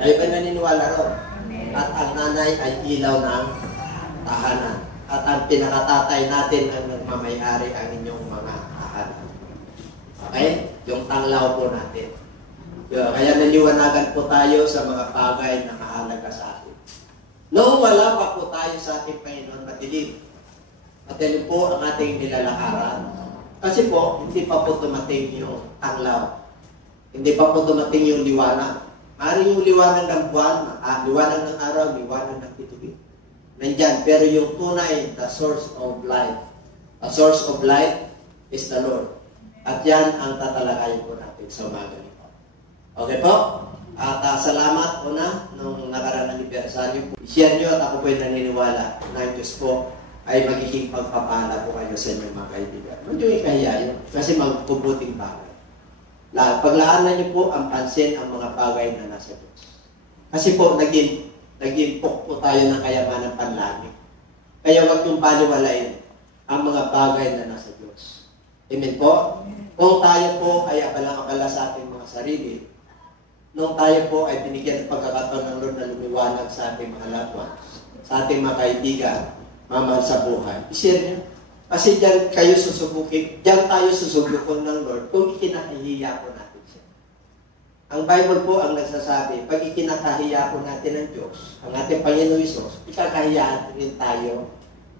Kayo ba naniniwala ron? At ang nanay ay ilaw ng tahanan. At ang pinakatatay natin ang nagmamayari ang inyong mga tahanan. Okay? Yung tanglaw po natin. Kaya naliwanagan po tayo sa mga bagay na mahalaga sa atin. Noong wala pa po tayo sa ating Panginoon, madilim. Madilim po ang ating nilalakaran. Kasi po, hindi pa po dumating yung tanglaw. Hindi pa po dumating yung liwanag. Maaaring yung liwanag ng buwan, liwanag ng araw, liwanag ng bituin. Nandyan. Pero yung tunay, the source of light. The source of light is the Lord. At yan ang tatalakayin po natin sa umaga nito. Okay po? At salamat una nung nakaraan anibersaryo po. I-share nyo at ako po'y naniniwala na ang Diyos po ay magiging pagpapala po kayo sa inyong mga kaibigan. Huwag nyo ikahiyain kasi magpubuting bagay. Paglaanan niyo po ang pansin ang mga bagay na nasa Diyos. Kasi po nag-impok po tayo ng kayamanan panlangit. Kaya huwag niyong baliwalain ang mga bagay na nasa Diyos. Amen po? Kung tayo po ay abalang-abala sa ating mga sarili, nung tayo po ay binigyan ng pagkakataon ng Lord na lumiwanag sa ating mga loved ones, sa ating mga kaibigan, mamahal sa buhay, i-share niyo. Kasi diyan kayo susubukin, diyan tayo susubukin ng Lord kung ikinakahiya po natin siya. Ang Bible po ang nagsasabi, pag ikinakahiya po natin ang Diyos, ang ating Panginoon Hesus, ikakahiyaan rin tayo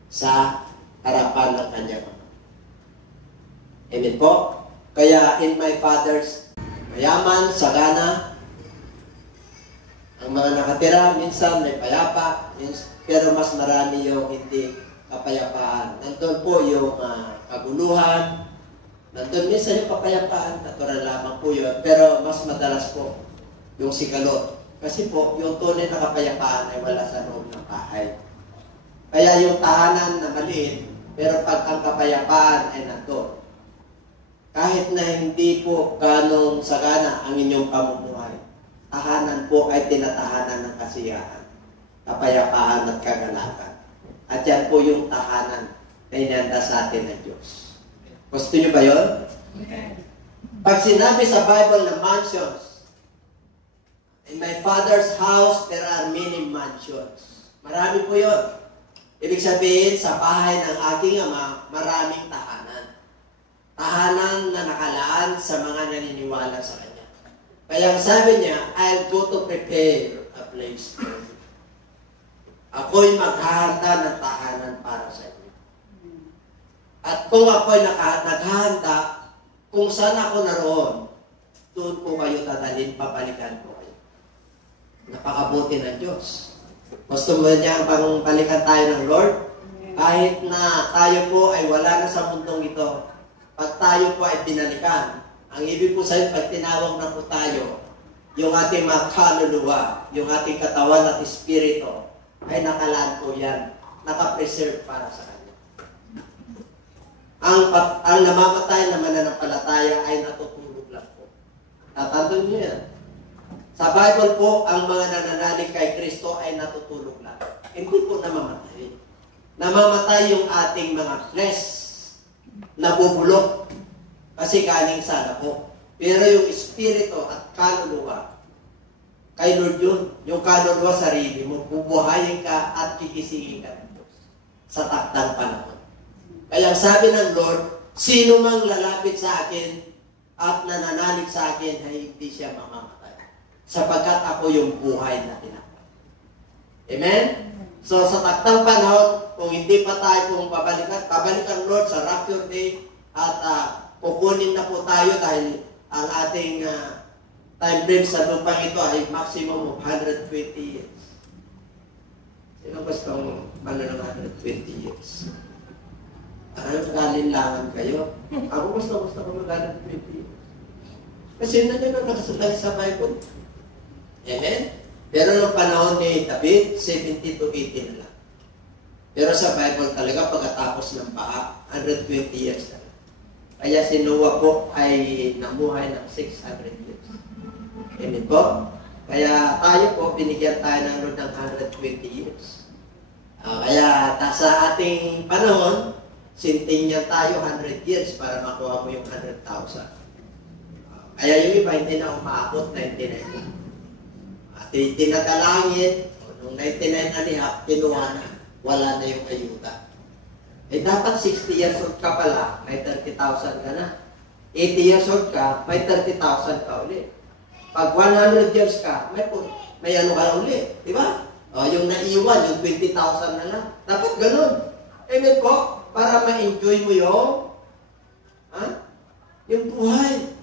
sa harapan ng Kanyang mga. Amen po? Kaya in my Father's mayaman, sagana, ang mga nakatira, minsan may payapa, pero mas marami yung hindi kapayapaan. Nandun po yung kaguluhan, nandun minsan yung kapayapaan, natural lamang po yun, pero mas madalas po yung sigalot. Kasi po, yung tunay na kapayapaan ay wala sa loob ng bahay. Kaya yung tahanan na maliit, pero pag ang kapayapaan ay nandun, kahit na hindi po ganong sagana ang inyong pamumuhay, tahanan po ay tinatahanan ng kasiyahan, kapayapaan at kagalakan. At yan po yung tahanan na inanda sa atin ng Diyos. Gusto nyo ba yun? Pag sinabi sa Bible na mansions, in my Father's house, there are many mansions. Marami po yun. Ibig sabihin, sa bahay ng aking Ama, maraming tahanan. Tahanan na nakalaan sa mga naniniwala sa Kanya. Kaya sabi niya, I'll go to prepare a place for you. Ako'y maghahanda ng tahanan para sa inyo. At kung ako'y naghahanda, kung saan ako naroon, doon po kayo dadalhin, papalikan ko kayo. Napakabuti ng Diyos. Gusto mo niya pang balikan tayo ng Lord? Kahit na tayo po ay wala na sa mundong ito, pag tayo po ay binalikan, ang ibig po sa'yo, pag tinawag na po tayo, yung ating mga kaluluwa, yung ating katawan at espiritu, ay nakalaan po yan, nakapreserve para sa Kanya. Ang namamatay na mananampalataya ay natutulog lang po. Tatandun niyo yan. Sa Bible po, ang mga nananalig kay Kristo ay natutulog lang. Hindi po namamatay. Namamatay yung ating mga flesh, nabubulok, kasi galing sa lako. Pero yung espiritu at kaluluwa, kay Lord yun. Yung kaluluwa sarili mo, bubuhayin ka at kikisingin ka ng Diyos sa takdang panahon. Kaya sabi ng Lord, sino mang lalapit sa akin at nananalig sa akin ay hindi siya mamamatay. Sapagkat ako yung buhay na tinakpan. Amen? So sa takdang panahon, kung hindi pa tayo kung babalikan Lord sa rapture day at kukunin na po tayo dahil ang ating time frame sa lupang ito ay maximum of 120 years. Sino gusto ng 120 years? Nagalinlangan kayo. Ako gusto ko mag-120 years. Kasi na nyo nakasalag sa Bible. Amen? Pero noong panahon ni David, 70 to 80 na lang. Pero sa Bible talaga, pagkatapos ng baha, 120 years na lang. Kaya si Noah po ay namuhay ng 600 years. Amen po? Kaya tayo po, binigyan tayo ng Lord ng 120 years. Kaya sa ating panahon, sintinyan tayo 100 years para makuha mo yung 100,000. Kaya yung iba hindi na umaabot 99. Tinadalangin, noong 99 and a half, kinuha na, wala na yung ayuda. Eh dapat 60 years old ka pala, may 30,000 ka na. 80 years old ka, may 30,000 ka ulit. Pag 100 years ka, may ano ka ulit. Di ba? O, yung naiwan, yung 20,000 na lang. Dapat ganun. Amen po? Para ma-enjoy mo yung buhay.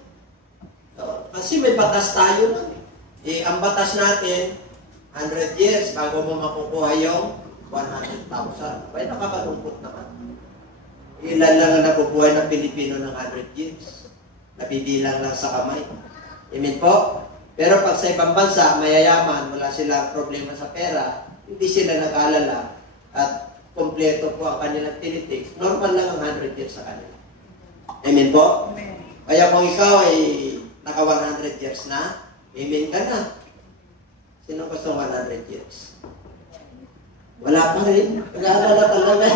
So, kasi may batas tayo nun. Ang batas natin, 100 years bago mo makukuha yung 100,000. Ay, nakakalungkot naman. Ilan lang ang nakukuha ng Pilipino ng 100 years. Nabibilang lang sa kamay. Amen po? Pero pag sa ibang bansa, mayayaman, wala silang problema sa pera, hindi sila nag-alala at kompleto po ang kanilang tinitik, normal lang ang 100 years sa kanila. Amen po? Amen. Kaya kung ikaw ay naka 100 years na, amen ka na. Sino gusto 100 years? Wala pa rin. Nag-aalala talaga.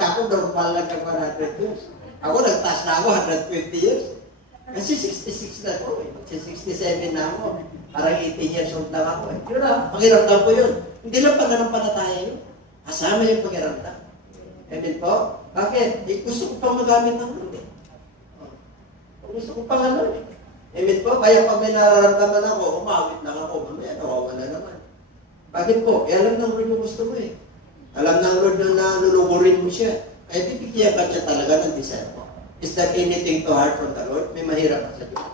Ako normal lang ang 100 years. Ako nagtaas na ako 120 years. Kasi 66 na ako eh. Kasi 67 na ako. Parang 18 years old lang ako eh. Yun na, pakiramdam ko yun. Hindi lang pa ganun patataya yun. Kasama yung pakiramdam. Amen po? Bakit? Gusto ko pang magamit ng mundo eh. Gusto ko pang ano eh. Amen po? Kaya pag may nararamdaman ako, umawit lang ako. Mamaya, nawawa na naman. Bakit po? Alam ng Lord yung gusto mo eh. Alam ng Lord na nalulugurin mo siya. Kaya bibigyan ka siya talaga ng desire mo. Is that anything too hard from the Lord? May mahirap pa sa Diyos.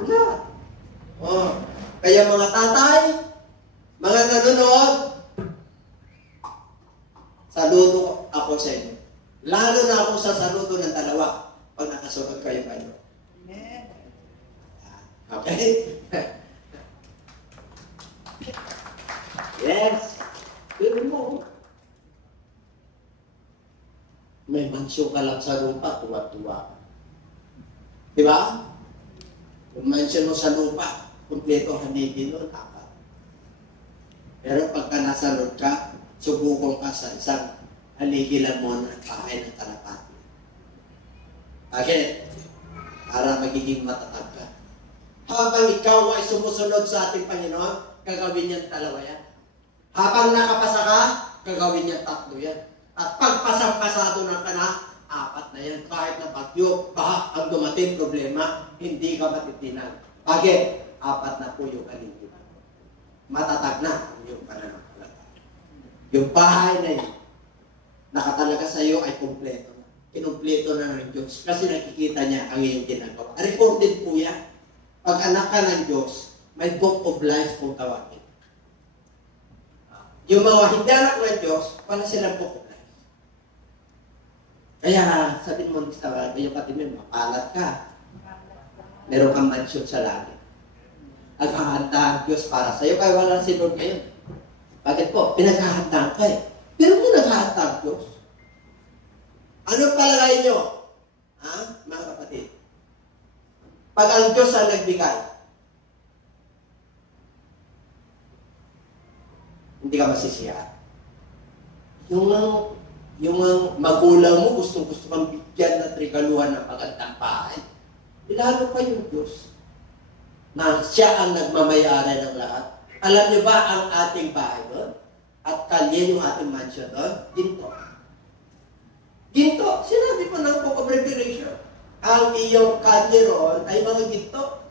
Wala. Oh. Kaya mga tatay, mga nanonood, saludo ako sa inyo. Lalo na ako sa saludo ng dalawa pag nakasunod kayo kayo. Okay? Yes. Pero mo, may mansyon ka lang sa lupa, tuwa-tuwa. Di ba? Yung mansyon mo sa lupa, kumpleto hanipin nun, apat. Pero pagka nasa road ka, subukong ka sa isang haligilan mo ng bahay ng kalapati. Bakit? Para magiging matatag ka. Habang ikaw ay sumusunod sa ating Panginoon, gagawin niyang dalawa yan. Habang nakapasa ka, gagawin niyang tatlo yan. At pagpasang-pasado ng ka na, apat na yan. Kahit na bagyo, baha ang dumating problema, hindi ka matitinan. Bakit? Apat na po yung kalindigan. Matatag na yung pananampalataya. Yung bahay na yun, nakatalaga sa iyo ay kumpleto na. Kinumpleto na ng Diyos. Kasi nakikita niya ang iyong ginagawa. Recorded po yan. Pag anak ka ng Diyos, may book of life kung tawagin. Yung mga hindi anak ng Diyos, wala silang book of life. Kaya sabihin mo, yung kapatid mo, mapalat ka. Meron kang mansyon sa langit. Naghahanda ang Diyos para sa iyo, kaya wala si Lord ngayon. Bakit po? Pinaghahandaan ka eh. Pero kung naghahanda ang Diyos, ano palagay nyo? Ha? Mga kapatid. Pag ang Diyos ang nagbigay, hindi ka masisiyahan. Yung magulang mo, gusto kang bigyan at regaluhan ng magandang bahay. Ilalo pa yung Diyos na siya ang nagmamayari ng lahat. Alam niyo ba ang ating bahay doon? At kalye yung ating mansion doon? Ginto. Ginto. Sinabi ko ng Book of Revelation. Ang iyong kalye roon ay mga ginto.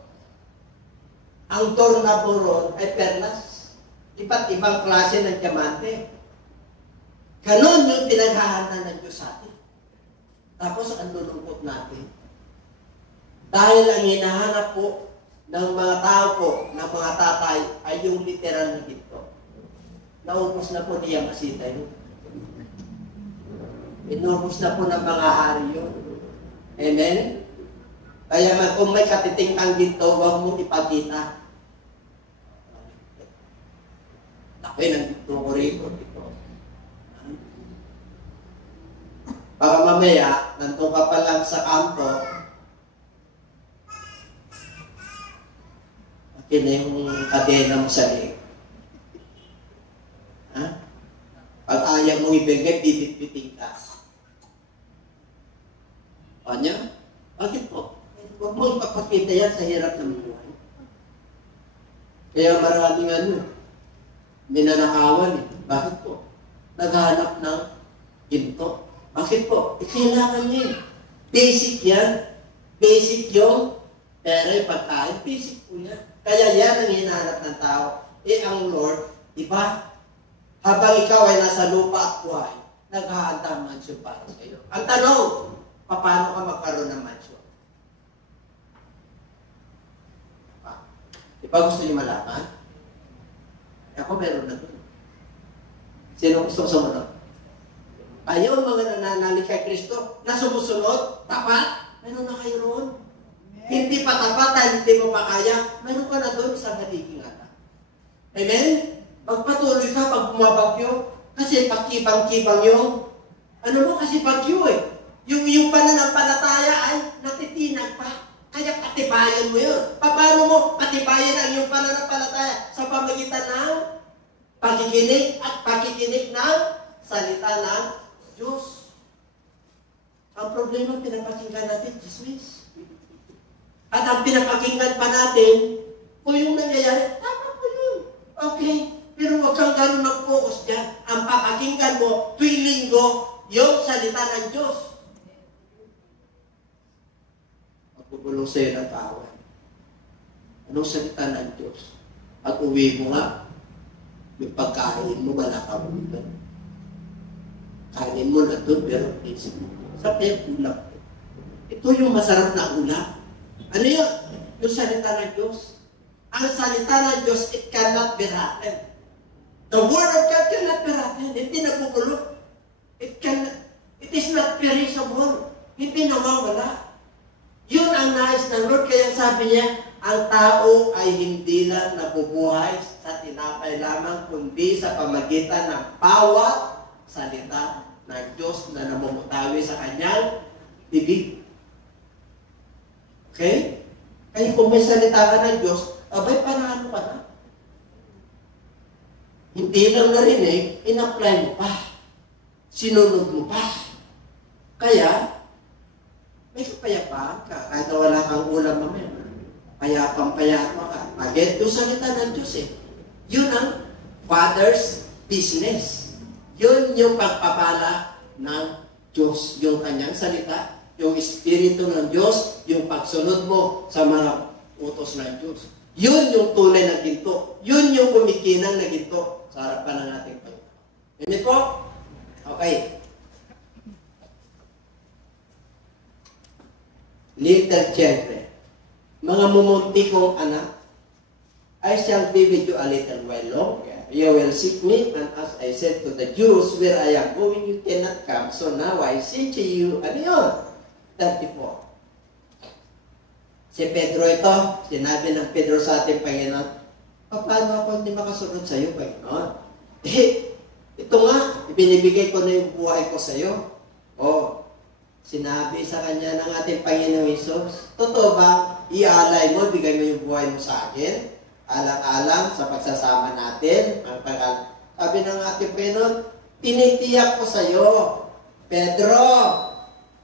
Ang doorknob roon ay perlas. Iba't ibang klase ng diamante. Ganon yung pinaghahanda ng Diyos sa atin. Tapos ang lulungkot natin. Dahil ang hinahanap po ng mga tao po, ng mga tatay, ay yung literal na ginto. Naubos na po niya masita yun. Inubos na po ng mga hari yun. Amen? Kaya kung may katiting kang ginto, huwag mong ipakita. Ako'y nandito ko rito. Para mamaya, nandun ka pa lang sa kampo, akin na yung kadena mo sa liig. Ha? Pag ayaw mong ibigay, bibit-biting ka. Kanya? Bakit po? Huwag mo ipapakita yan sa hirap ng buhay. Kaya maraming Minanakawan eh. Bakit po? Naghanap ng ginto. Bakit po? Kailangan niya eh. Basic yan. Basic yung pera, yung pagkain. Basic po yan. Kaya yan ang hinahanap ng tao. Ang Lord, iba? Habang ikaw ay nasa lupa at buhay, naghahanda ang mansyon para sa iyo. Ang tanong, paano ka magkaroon ng mansyon? Di ba gusto niyo malaman? Ako meron na doon. Sino gusto sumunod? Ayaw mga nananalig kay Kristo na sumusunod, tapat, meron na kayo roon. Hindi pa tapat dahil hindi mo pa kaya, meron ka na doon isang nagiging anak. Amen? Magpatuloy ka pag bumabagyo. Kasi pagkibang-kibang yung, kasi bagyo eh. Yung pananampalataya ay natitinag pa. Kaya patibayan mo yun. Paano mo patibayan ang iyong pananampalataya? Sa pamagitan ng pakikinig at pakikinig ng salita ng Diyos. Ang problema, pinapakinggan natin, chismis. At ang pinapakinggan pa natin, kung yung nangyayari, tama po yun. Okay. Pero huwag kang ganun mag-focus dyan. Ang papakinggan mo, tuwing linggo, yung salita ng Diyos. Magpupulong sa'yo ng kawan. Anong salita ng Diyos? At uwi mo nga, may pagkain mo, wala ka ulan. Kainin mo na doon, pero please, sa ulam. Ito yung masarap na ulam. Ano yun? Yung salita ng Diyos. Ang salita ng Diyos, it cannot be rotten. The Word of God cannot be rotten. Hindi nagbubulo. It is not perishable. Hindi nawawala. Yun ang nais ng Lord. Kaya sabi niya, ang tao ay hindi lang nabubuhay sa tinapay lamang, kundi sa pamagitan ng bawat salita ng Diyos na namumutawi sa kanyang bibig. Okay? Kaya kung may salita ka ng Diyos, abay, panalo ka na. Hindi lang narinig, in-apply mo pa. Sinunod mo pa. Kaya, may kapayapaan ka. Kahit wala kang ulam mamaya. Payapang-payapa ka. Bakit? Yung salita ng Diyos eh. Yun ang Father's business. Yun yung pagpapala ng Diyos. Yung kanyang salita, yung Espiritu ng Diyos, yung pagsunod mo sa mga utos ng Diyos. Yun yung tunay na ginto. Yun yung kumikinang na ginto sa harapan ng ating Panginoon. Hindi po? Okay. Little children, mga mumunti kong anak, I shall be with you a little while longer. You will seek me, and as I said to the Jews, where I am going, you cannot come. So now I say to you, ano yun? 34. Si Pedro ito, sinabi ng Pedro sa ating Panginoon, paano ako hindi makasunod sa iyo, Panginoon? Ito nga, ibinibigay ko na yung buhay ko sa iyo. Sinabi sa kanya ng ating Panginoong Hesus, totoo ba, ialay mo, bigay mo yung buhay mo sa akin, alang-alang sa pagsasama natin. Sabi ng ating Panginoon, tinitiyak ko sa iyo, Pedro,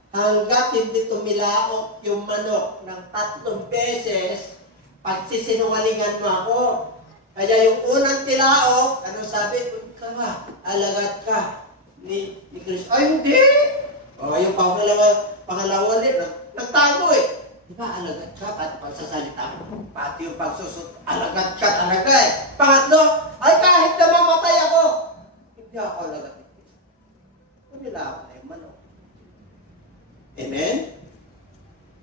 hanggat hindi tumilaok yung manok ng 3 beses, pagsisinungalingan mo ako. Kaya yung unang tilaok, ano sabi? Alagad ka ni Kristo. Ay, hindi! Yung pangalawa ulit, nagtago eh. Diba, alagad ka, pati pagsasalita mo, pati yung pagsusot, alagad ka talaga eh. Pangatlo, ay kahit na mamatay ako, hindi ako alagad ni Kristo. Tumilaok na yung manok. Amen?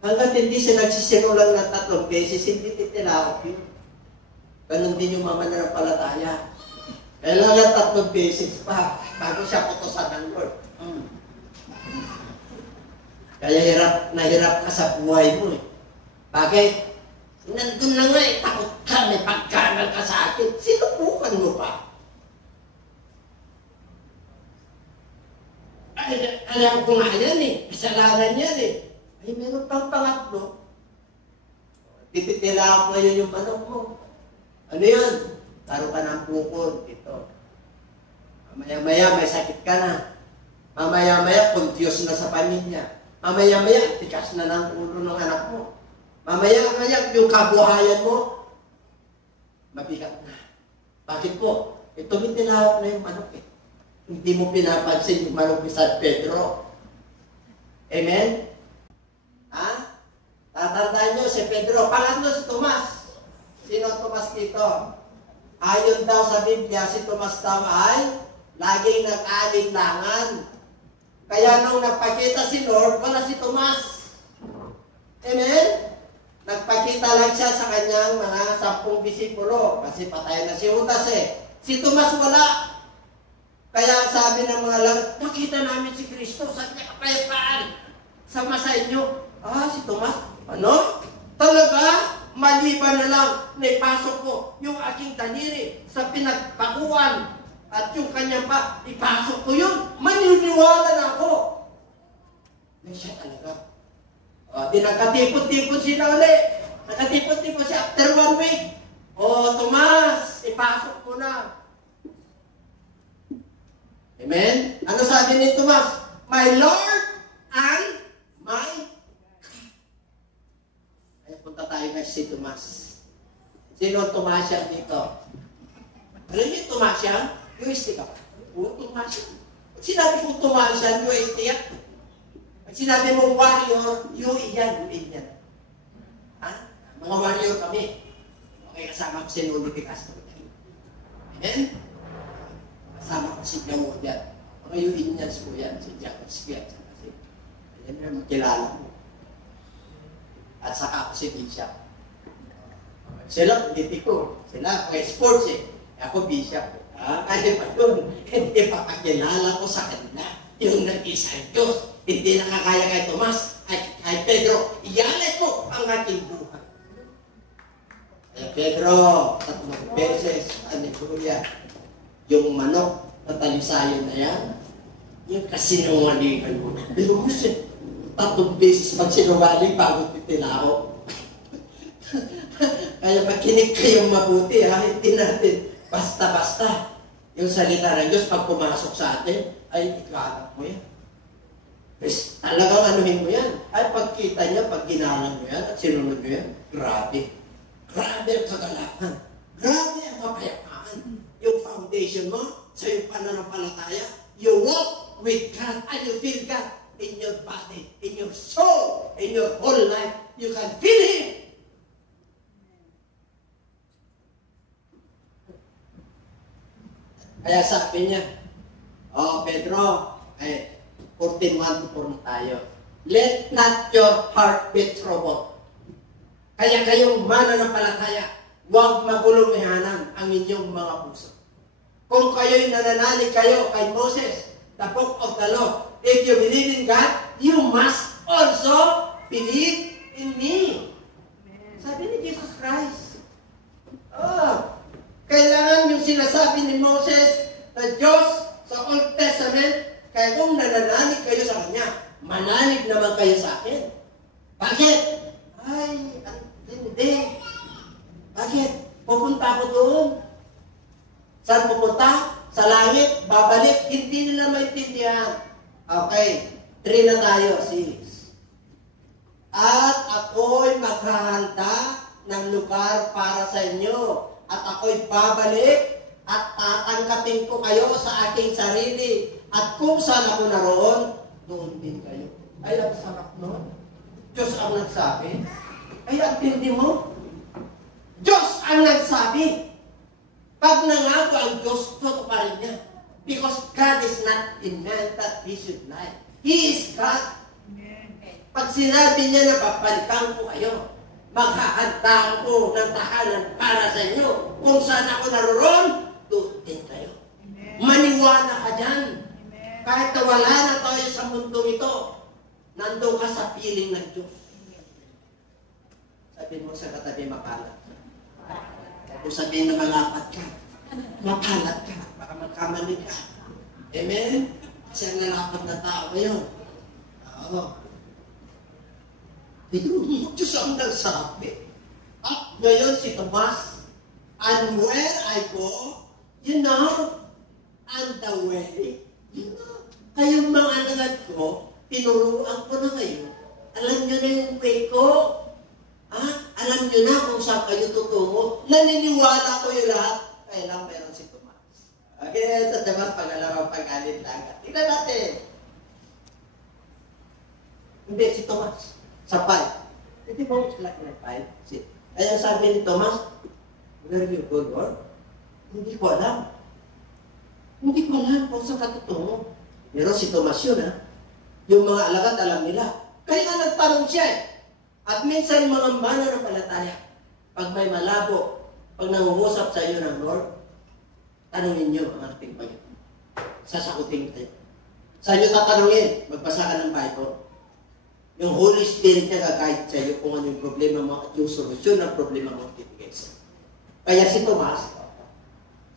Hanggat hindi siya nagsisinulang ng 3 beses, hindi titilaok yun. Ganon din yung mga mananampalataya. Kailangan 3 beses pa bago siya putusan ng Lord. Kaya hirap ka sa buhay mo eh. Bakit? Nandun na nga eh, takot ka, may pagkanal ka sa akin. Sinubukan mo pa. Alam ko nga yan eh. Kasalanan yan eh. Ay, meron pang pangatlo. Tititila ko ngayon yung manok mo. Ano yun? Taro ka ng bukod. Ito. Mamaya-maya may sakit ka na. Mamaya-maya confused na sa pamilya. Mamaya-maya tikas na ng ulo ng anak mo. Mamaya-maya yung kabuhayan mo mabigat na. Bakit po? Ito tinawag na yung manok eh. Hindi mo pinapansin yung manok ni San Pedro. Amen? Ha? Tatandaan nyo si Pedro. Pangatlo si Tomas. Sino Tomas dito? Ayon daw sa Biblia, si Tomas daw ay laging nag-alinlangan. Kaya nung nagpakita si Lord, wala si Tomas. Amen? Nagpakita lang siya sa kanyang mga 10 disipulo. Kasi patay na si Judas eh. Si Tomas wala. Kaya sabi ng mga lang, nakita namin si Kristo sa kapayapaan. Sama sa inyo. Si Tomas, ano? Talaga? Maliban na lang, naipasok ko yung aking daliri sa pinagpakuan at yung kanyang pa, ipasok ko yun. Maniniwala na ako. May siya talaga. Di nagkatipon-tipon sila ulit. Nagkatipon-tipon siya after 1 week. Tomas, ipasok mo na. Amen? Ano sabi ni Tomas? My Lord and my punta tayo kay si Tomas. Sino Tomasian dito? Alam niyo Tomasian? UST ka pa? Tomasian. Pag sinabi kong Tomasian, UST yan. Pag sinabi mong warrior, UE yan. Ha? Mga warrior kami. Okay, kasama ko si Noli Picasso. Amen? Kasama ko si Joe yan. Mga UEians ko yan. Si Jack Spiat. Ayan na, makilala mo. At saka ako si Bishop. Sila, politiko. Sila, mga sports eh. Ako, Bishop. Kaya pa yun. Hindi papakilala ko sa kanila yung nag-isang Diyos. Hindi nakakaya kay Tomas, kay Pedro. Iyanay ko ang aking buhay. Kaya Pedro, 3 beses, hallelujah. Yung manok na talisayo na yan, yung kasinungalingan mo. Pero kasi, 3 beses pag sinungaling bago titinaho. Kaya makinig kayong mabuti hindi natin basta-basta yung salita ng Diyos pag pumasok sa atin, ay ikaanap mo yan. Pues, talagang anuhin mo yan. Ay pagkita niya, pag ginalang mo yan at sinunod mo yan, grabe. Grabe ang kagalakan. Grabe ang kapayapaan. Yung foundation mo, sa iyong pananampalataya, you walk with God and you feel God in your body, in your soul, in your whole life. You can feel Him. Kaya sabi niya, Pedro, 14:1-4 tayo. Let not your heart be troubled. Kaya kayong mananampalataya, huwag magulong ihanan ang inyong mga puso. Kung kayo'y nananalig kayo kay Moses, the book of the law, if you believe in God, you must also believe in me. Sabi ni Jesus Christ. Kailangan yung sinasabi ni Moses na Diyos sa Old Testament, kaya kung nananalig kayo sa Kanya, manalig naman kayo sa akin. Bakit? Ay, hindi. Bakit? Pupunta ako doon. Saan pupunta? Sa langit, babalik, hindi nila maintindihan. Okay, 3 na tayo, 6. At ako'y maghahanda ng lugar para sa inyo. At ako'y babalik at tatanggapin ko kayo sa aking sarili. At kung saan ako naroon, doon din kayo. Ay, ang sarap nun. Diyos ang nagsabi. Ay, ang tindi mo. Diyos ang nagsabi. Pag nangako ang Diyos, totoo pa rin niya. Because God is not in man that He should lie. He is God. Pag sinabi niya na papalitan ko kayo, maghahanda ko ng tahanan para sa inyo. Kung saan ako naroon, doon din kayo. Maniwala ka dyan. Kahit na wala na tayo sa mundong ito, nandun ka sa piling ng Diyos. Sabihin mo sa katabi, makalat ka. Kung sabihin na malapat ka, makalat ka, baka magkamali ka. Amen? Kasi ang nalapat na tao ngayon. Diyos ang nagsabi. At ngayon si Tomas, and where I go, you know, and the way, you know. Kayong mga anak ko, tinuruan ko na ngayon. Alam nyo na yung way ko. Alam nyo na kung saan kayo tutungo. Naniniwala ko yung lahat. Kaya lang meron si Tomas. Okay, sa Tomas, pag-alam pag-alit lang. Tingnan natin. Hindi, si Tomas. Sa 5. Hindi mo sila na 5. Kaya sabi ni Tomas, where you go, Lord? Hindi ko alam. Hindi ko alam kung saan katutungo. Pero si Tomas yun, ha? Yung mga alagad, alam nila. Kaya nga nagtanong siya, eh. At minsan mga mananampalataya, pag may malabo, pag nangungusap sa iyo ng Lord, tanungin niyo ang ating Panginoon. Sasagutin kayo. Saan niyo tatanungin? Magbasa ka ng Bible. Yung Holy Spirit niya gagayad sa iyo kung ano yung problema mo at yung solusyon ng problema mo ibigay sa iyo. Kaya si Tomas,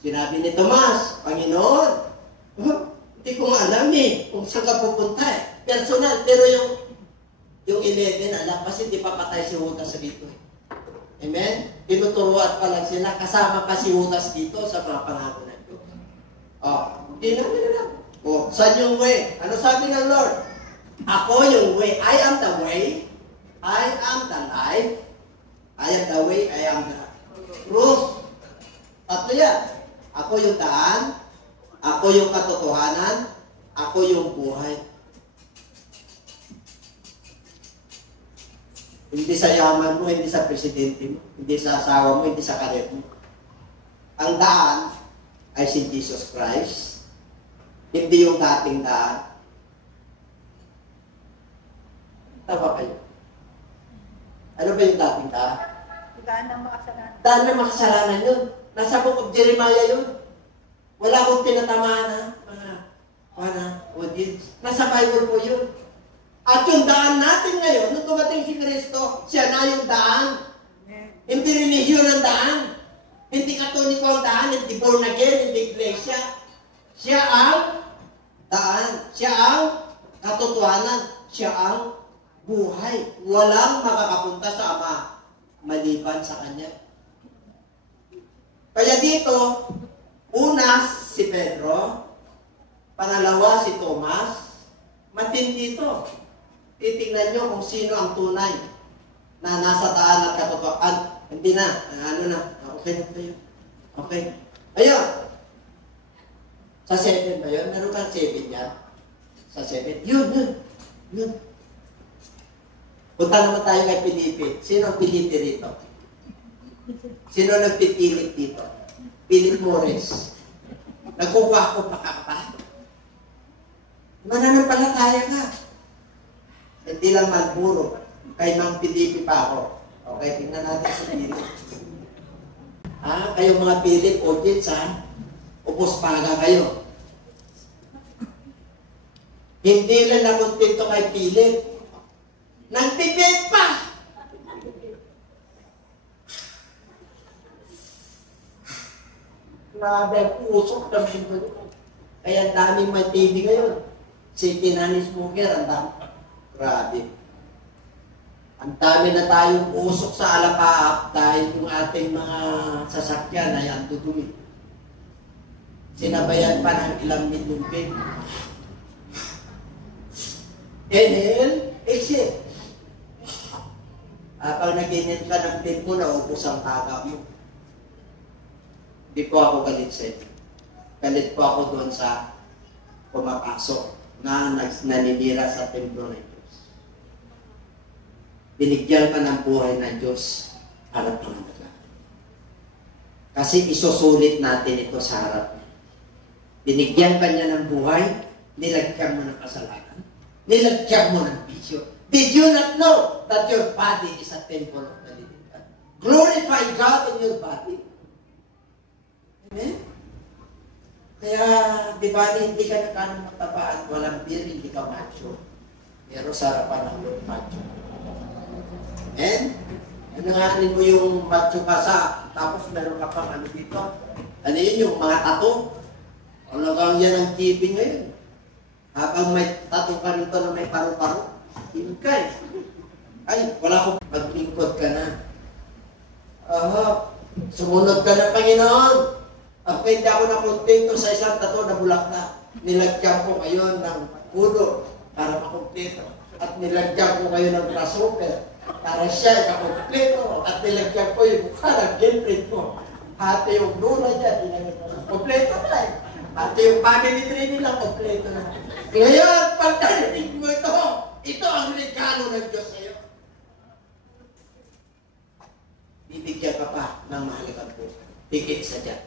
sinabi ni Tomas, Panginoon, hindi ko nga alam eh kung saan ka pupunta eh. Personal, pero yung 11, alam, kasi hindi pa patay si Judas dito eh. Amen? Tinuturuan pa lang sila, kasama pa si Judas dito sa mga pangako ng Diyos. Hindi namin alam. Saan yung way? Ano sabi ng Lord? Ako yung way. I am the way. I am the life. I am the way. I am the truth. Tatlo yan. Ako yung daan. Ako yung katotohanan. Ako yung buhay. Hindi sa yaman mo, hindi sa presidente mo, hindi sa asawa mo, hindi sa karir mo. Ang daan ay si Jesus Christ. Hindi yung dating daan. Tama kayo? Ano ba yung dating daan? Daan ng makasalanan. Daan ng makasalanan yun. Nasa book of Jeremiah yun. Wala akong tinatamaan, mga audience. Nasa Bible po yun. At yung daan natin ngayon, nung dumating si Kristo, siya na yung daan. Hindi religion ang daan. Hindi katoliko ang daan, hindi born again, hindi iglesia. Siya ang daan. Siya ang katotohanan. Siya ang buhay. Walang makakapunta sa Ama maliban sa Kanya. Kaya dito, una si Pedro, pangalawa si Tomas, matindi ito. Titingnan nyo kung sino ang tunay na nasa daan at katotohanan. Hindi na. Okay na tayo. Okay. Ayun. Sa 7 ba yun? Meron kang 7 yan? Sa 7? Yun. Punta naman tayo kay Pilipi. Sino ang Pilipi rito? Sino nagpipilit dito? Philip Morris. Nagkukuha ko pa ka pa. Mananampalataya ka. Hindi lang Malburo. Kay Mang Pilipi pa ako. Okay, tingnan natin sa Philip. Kayo mga Philip, audience ha? Upos paga kayo. Hindi lang nakontento kay Philip. Nagtipid pa! Grabe, usok ng mundo. Kaya daming may TV ngayon. Si Tinanis Smoker, ang dami. Grabe. Ang dami na tayong usok sa alapaap dahil yung ating mga sasakyan ay ang dudumi. Sinabayan pa ng ilang minumpin. Inhale, exhale. Pag nag-inhale ka ng tempo, naubos ang taga mo. Hindi po ako galit sa inyo. Galit po ako doon sa pumapasok na naninira sa templo ng Diyos. Binigyan ka ng buhay ng Diyos para pangalan. Kasi isusulit natin ito sa harap niya. Binigyan ka niya ng buhay, nilagyan mo ng kasalanan, nilagyan mo ng bisyo. Did you not know that your body is a temple of the living God? Glorify God in your body. Amen? Kaya, di ba, hindi ka na kanong mataba at walang beer, hindi ka macho. Pero sa harapan ng Lord, macho. Amen? Nanganin mo yung macho ka tapos meron ka pang ano dito. Ano yun, yung mga tato? Talagang yan ang TV ngayon. Habang may tato ka rito na may paru-paro, hingkay. Ay, wala akong maglingkod ka na. Sumunod ka na, Panginoon. Okay, hindi ako nakontento sa isang tato na bulaklak. Nilagyan ko ngayon ng puno para makompleto. At nilagyan ko ngayon ng grasshopper para siya kakompleto. At nilagyan ko yung mukha ng girlfriend ko. Hati yung luna niya, kompleto na eh. At yung family tree nila, kompleto na. Ngayon, pag narinig mo ito ang regalo ng Diyos sa'yo. Bibigyan ka pa ng mahalagang buhay. Higit sa dyan.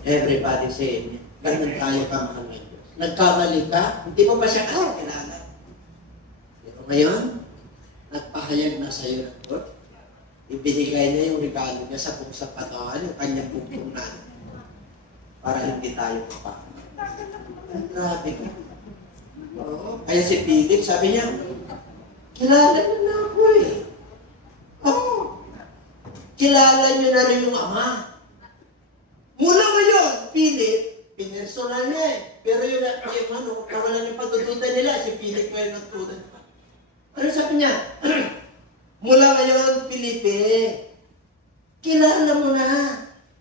Everybody say amen. Ganun tayo kamahal ng Diyos. Nagkamali ka, hindi mo ba siya kilala? Pero ngayon, nagpahayag na sa'yo ng Diyos. Ibinigay niya yung regalo niya sa kung sa patawan, yung kanyang bugtong na. Para hindi tayo papakamali. Grabe ka. Oo. Kaya si Philip, sabi niya, kilala niyo na ako eh. Oo. Kilala niyo na rin yung Ama. Mula ngayon, Philip, pinersonal niya eh. Pero yung kawalan yung pagdududa nila, si Philip ngayon nagduda pa. Ano sabi niya? Mula ngayon, Felipe, kilala mo na.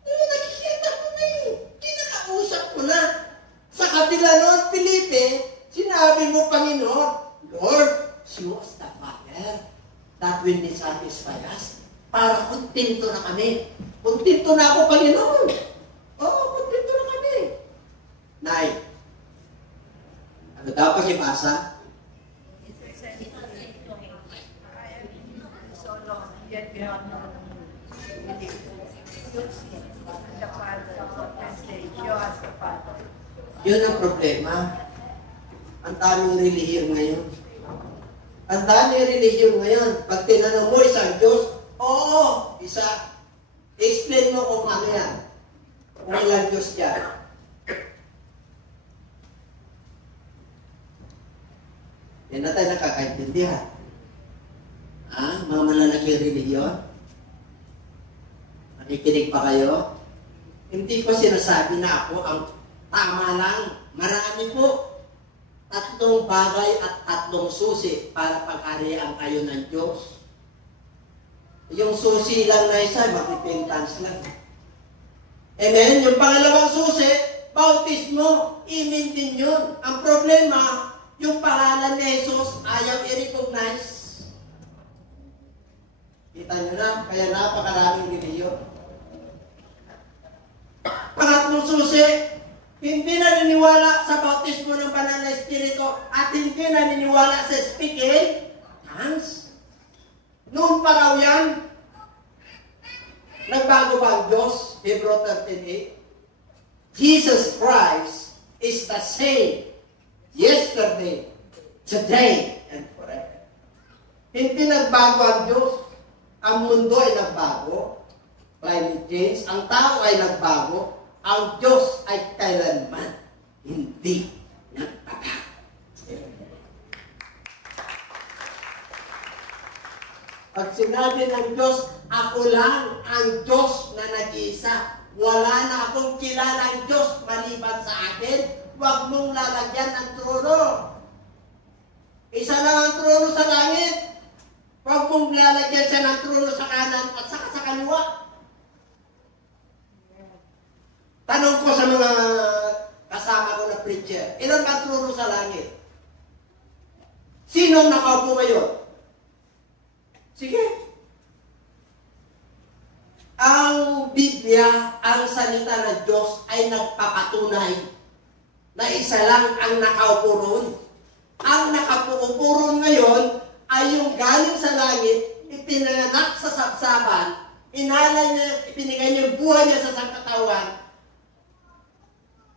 Nakikita mo na eh. Kinakausap mo na. Sa kabila noon, Felipe, sinabi mo, Panginoon, Lord, show us the Father that will be satisfied us. Para kontento na kami. Kontento na ako, Panginoon. Oo, kontento na kami. Nay, ano daw pakibasa? Yet you have not believed. The Father and say, show us the Father. Yun ang problema. Ang daming relihiyon ngayon. Ang daming relihiyon ngayon. Pag tinanong mo isang Diyos, oo, isa. Explain mo kung ano yan. Kung ilang Diyos yan. Yan na tayo nakakaintindihan. Mga malalaking relihiyon? Nakikinig pa kayo? Hindi ko sinasabi na ako ang tama lang. Marami po. 3 bagay at 3 susi para pag-arian kayo ng Diyos. Yung susi lang na isa, mag-repentance lang. Amen? Yung pangalawang susi, bautismo, imin din yun. Ang problema, yung pangalan ni Jesus ayaw i-recognize. Kita nyo na, kaya napakaraming relihiyon. Pangatlong susi, hindi naniniwala sa bautismo ng banal na Espiritu at hindi naniniwala sa speaking tongues. Noon pa raw yan, nagbago ba ang Diyos? Hebrew 13:8. Jesus Christ is the same yesterday, today, and forever. Hindi nagbago ang Diyos. Ang mundo ay nagbago. Climate change. Ang tao ay nagbago. Ang Diyos ay kailanman hindi nagbago. Pag sinabi ng Diyos, ako lang ang Diyos na nag-iisa. Wala na akong kilalang Diyos maliban sa akin. Huwag mong lalagyan ng trono. Isa lang ang trono sa langit. Huwag mong lalagyan siya ng trono sa kanan at saka sa kaliwa. Tanong ko sa mga kasama ko na preacher, ilan ba trono sa langit? Sino nakaupo ngayon? Sige. Ang Biblia, ang salita ng Diyos ay nagpapatunay na isa lang ang nakaupo roon. Ang nakaupo roon ngayon ay yung galing sa langit, ipinanganak sa sabsaban, inalay niya, ipinigay niya yung buhay niya sa sangkatawan,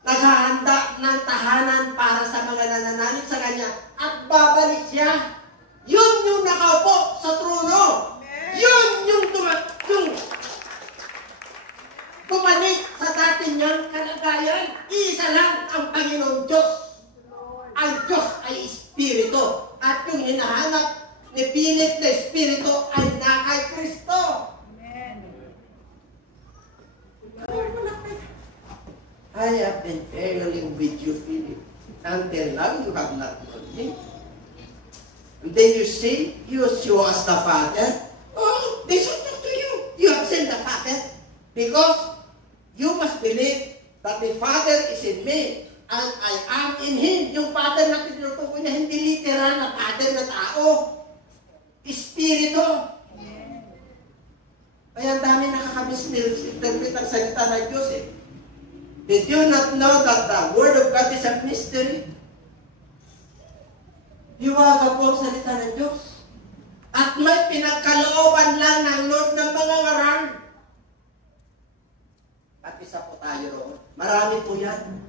naghahanda ng tahanan para sa mga nananalig sa kanya, at babalik siya. Yun yung nakaupo sa trono. Yun yung bumalik sa dati niyang kalagayan. Isa lang ang Panginoon Diyos. Ang Diyos ay Espiritu. At yung hinahanap ni Philip na Espiritu ay na kay Kristo. I have been failing with you, Philip. Until now, you have not known me. And then you say, you show us the Father. Oh, they should talk to you. You have seen the Father. Because you must believe that the Father is in me and I am in Him. Yung Father na tinutukoy niya, hindi literal na Father na tao. Espiritu. Kaya ang dami nakakabit misinterpret ang salita ng Diyos eh. Did you not know that the Word of God is a mystery? Hiwaga po ang salita ng Diyos. At may pinagkalooban lang ng Lord ng mga ngaral. At isa po tayo roon. Marami po yan.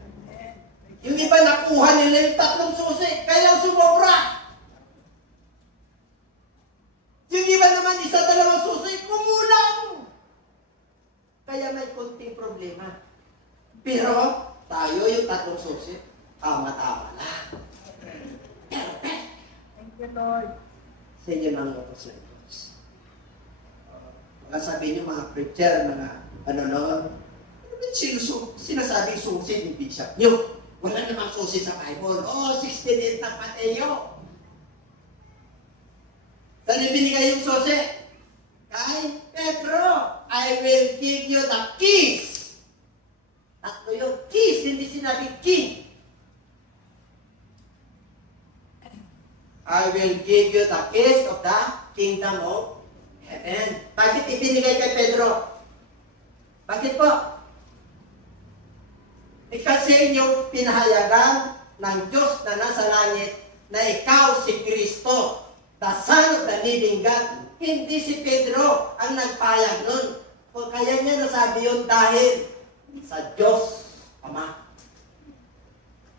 Yung iba nakuha nila yung 3 susi, kailang sumobra. Yung iba naman 1, 2 susi, kumulang. Kaya may konting problema. Pero tayo yung 3 susi, tama-tama lang. Perfect. Thank you, Lord. Sa inyo mga utos na Diyos. Mga sabi niyo, mga preacher, mga sinasabing susi ni Bishop niyo. Wala namang susi sa Bible. 68 na Mateo. Saan ibinigay yung susi? Kay Pedro. I will give you the keys. Tatlo yung keys, hindi sinabi key. I will give you the keys of the kingdom of heaven. Bakit ibinigay kay Pedro? Bakit po? Kasi yung pinahayagan ng Diyos na nasa langit na ikaw si Kristo, the Son of the living God. Hindi si Pedro ang nagpayag nun. O kaya niya nasabi yun dahil sa Diyos Ama.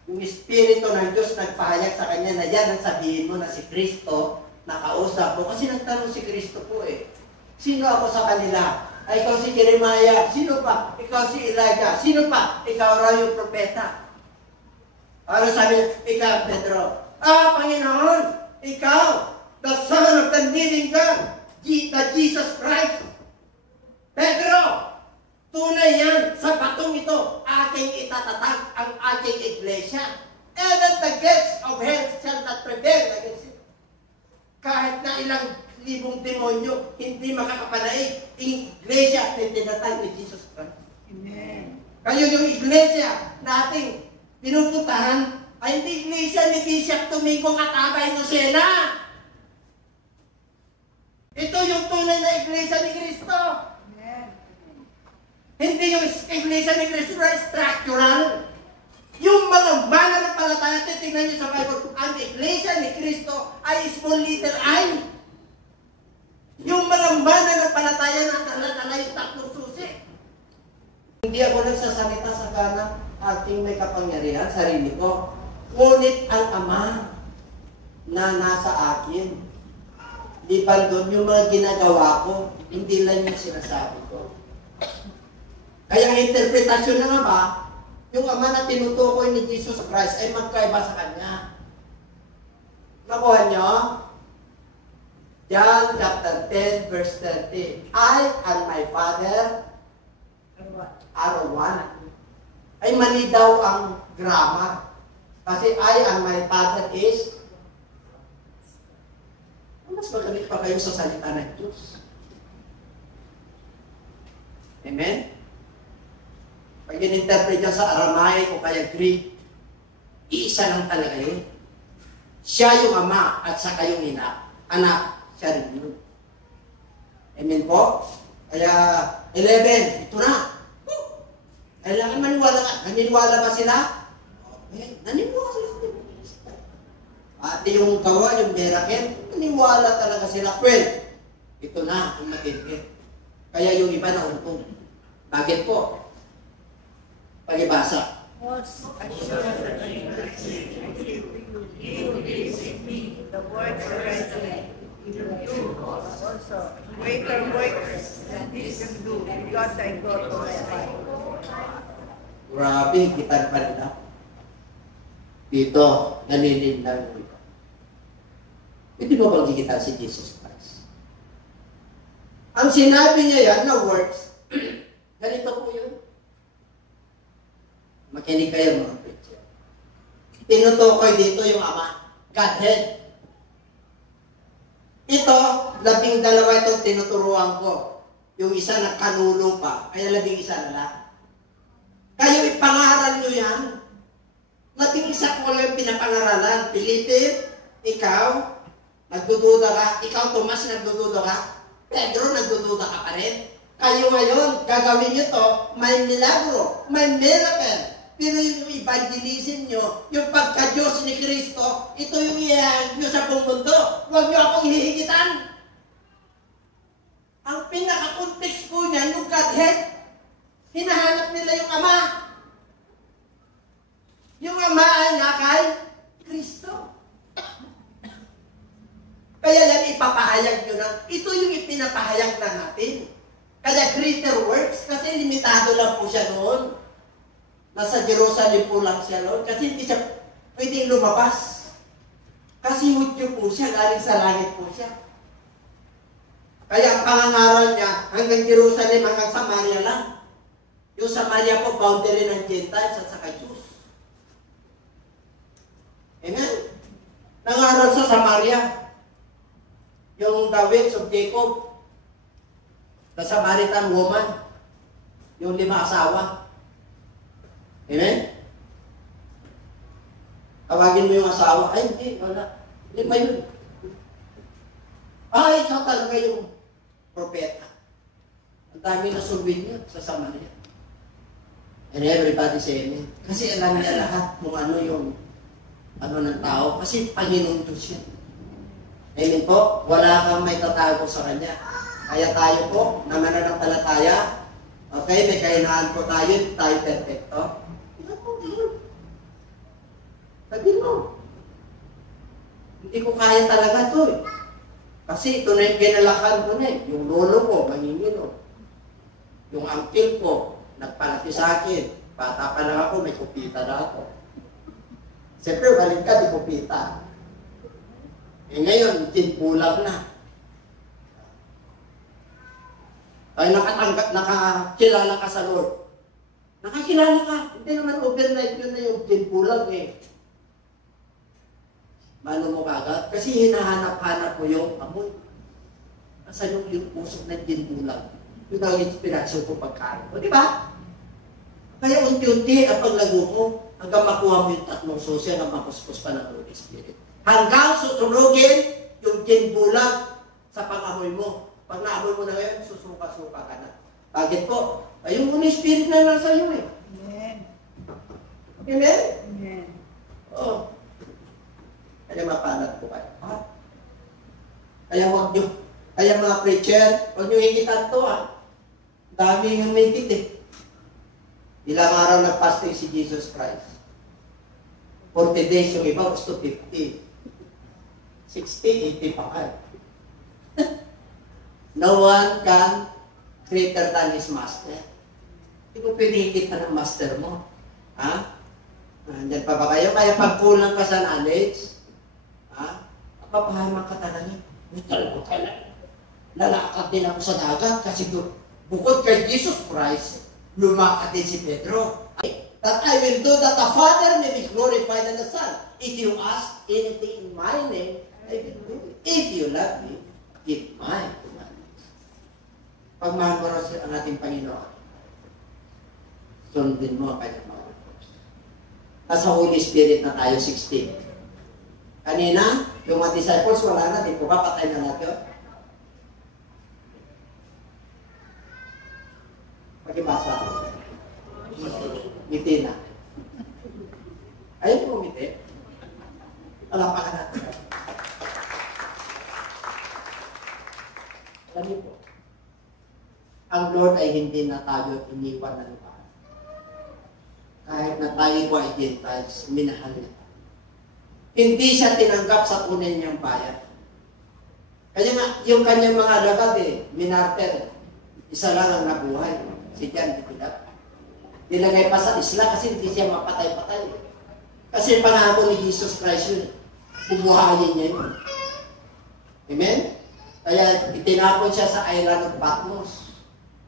Yung Espiritu ng Diyos nagpahayag sa kanya na yan ang sabihin mo na si Kristo nakausap mo. Kasi nagtanong si Kristo po eh. Sino ako sa kanila? Ay, ikaw si Jeremiah. Sino pa? Ikaw si Elijah. Sino pa? Ikaw raw yung propeta. Ano sabi niya? Ikaw, Pedro. Panginoon, ikaw, the Son of the living God, the Jesus Christ. Pedro, tunay yan sa batong ito, aking itatatag ang aking iglesia. And that the gates of hell shall not prevail against it. Kahit na ilang libong demonyo, hindi makakapanaig iglesia na tinatag ni Jesus Christ. Amen. Kayo yung iglesia nating pinupuntahan ay hindi iglesia ni Bishop Tumingong at Abay Lucena. Ito yung tunay na iglesia ni Kristo. Amen. Hindi yung iglesia ni Kristo na structural. Yung mga mananampalataya, titingnan niyo sa Bible, ang iglesia ni Kristo ay small letter I. Yung mga mananampalataya na dala-dala yung 3 susi. Hindi ako nagsasalita sa kanang ating may kapangyarihan, sarili ko. Ngunit ang Ama na nasa akin, di ba doon yung mga ginagawa ko, hindi lang yung sinasabi ko. Kaya ang interpretasyon ng Ama, yung Ama na tinutukoy ni Jesus Christ ay magkaiba sa Kanya. Nakuha niyo? John chapter 10 verse 30. I and my Father are one. Ay mali daw ang grammar. Kasi I and my Father is, mas magaling pa kayo sa salita ng Diyos. Amen? Pag in-interpret niya sa Aramaic o kaya Greek, iisa lang talaga yun. Siya yung Ama at saka yung anak. Siya rin yun. Amen po? Kaya 11, ito na. Kailangan maniwala ka. Naniniwala ba sila? Okay. Naniniwala sila. At yung gawa, yung miracle, naniniwala talaga sila. Well, ito na ang matindi. Kaya yung iba na untong. Bakit po? Pagibasa. The words that I say, you do also greater works than this can do, because I go to my Father. Grabe, kita pa nila. Dito, naninindag mo ito. Hindi mo bang kita si Jesus Christ? Ang sinabi niya yan na works, ganito po yun. Makinig kayo mga preacher. Tinutukoy dito yung Ama, Godhead. Ito, 12 itong tinuturuan ko. Yung isa na kanulong pa, kaya 11 na lang. Kayo ipangaral nyo yan. 11 ko lang pinapangaralan. Pilipin, ikaw, nagdududa ka. Ikaw, Tomas, nagdududa ka. Pedro, nagdududa ka pa rin. kayo ngayon, gagawin nyo to, may milagro, may miracle. Pero yung evangelism nyo, yung pagka-Diyos ni Kristo, ito yung iyahan nyo sa buong mundo. Huwag nyo akong hihigitan. Ang pinaka-context po niya, yung Godhead, hinahanap nila yung Ama. Yung Ama ay nakay Kristo. Kaya yan ipapahayag nyo na, ito yung ipinapahayag na natin. Kaya greater works, kasi limitado lang po siya noon. Nasa Jerusalem po lang siya noon, kasi hindi siya pwedeng lumabas. Kasi Hudyo po siya, galing sa langit po siya. Kaya ang pangangaral niya, hanggang Jerusalem, hanggang Samaria lang. Yung Samaria po, boundary ng Gentiles at saka Jews. Amen? Nangaral sa Samaria. Yung the works of Jacob, the Samaritan woman, yung 5 asawa. Amen? Tawagin mo yung asawa, ay hindi, wala. 5 yun. Ay, ikaw talaga yung propeta. Ang dami na sulwin niya sa Samaria. And everybody say amen. Kasi alam niya lahat kung ano yung ano ng tao. Kasi Panginoon Diyos siya. Amen po, wala kang may tatago sa Kanya. Kaya tayo po, na mananampalataya, okay, may kahinaan po tayo perfecto. Sabihin mo, hindi ko kaya talaga ito eh. Kasi ito na yung kinalakan ko na eh. Yung lolo ko, manginginom. Yung uncle ko, nagpalaki sa akin. Bata pa lang ako, may kupita na ako. Siyempre, balik ka, di kupita. Eh ngayon, tinpulang na. Ay nakakilala ka sa Lord. Nakakilala ka. Hindi naman overnight yun na yung tinpulang eh. Mano mo kagad? Kasi hinahanap-hanap mo yung amoy. Asan yung usok ng tinpulang? Yung ang inspirasyon ko pagkain mo. Di ba? Kaya unti-unti ang paglago mo hanggang makuha mo yung 3 susi hanggang makuspos pa ng Holy Spirit. Hanggang susunugin yung tinbulang sa pang-amoy mo. Pag naamoy mo na ngayon, susuka-suka ka na. Bakit po? Ay, yung Holy Spirit na nasa iyo eh. Amen. Amen? Amen. Oo. Kaya mapanat po kayo. Kaya huwag nyo. Kaya mga preacher, huwag nyo hikitan to Dami yung may hikit eh. Ilang araw nag-fasting si Jesus Christ. 40 days yung iba, gusto 50. 60, 80 pa kayo. No one can greater than his master. Hindi ko pwede hikita ng master mo. Nandiyan pa ba kayo? Kaya pag kulang ka sa knowledge, papahamak ka talaga. Butal. Lalakad din ako sa dagat kasi bukod kay Jesus Christ, lumakad din si Pedro. That I will do that the Father may be glorified in the Son. If you ask anything in my name, I will do it. If you love me, keep my commandments. Pagmahal mo ang ating Panginoon, sundin mo ang kanyang mga words. Nasa Holy Spirit na tayo, 16. Kanina, yung mga disciples, wala na, di po ba? Patay na natin. Pagkibasa. Ngiti na. Ayaw mo ngiti. Alapakan natin. Alam niyo po, ang Lord ay hindi na tayo iniwan na lupa. Kahit na tayo po ay Gentiles, minahal niya. Hindi siya tinanggap sa tunay niyang bayan. Kaya nga, yung kanyang mga alagad minarter. Isa lang ang nabuhay. Si John Ditilap. Nilagay pa sa isla kasi hindi siya mapatay-patay. Kasi pangako ni Jesus Christ yun. Bubuhayin niya yun. Amen? Kaya itinapon siya sa island of Patmos.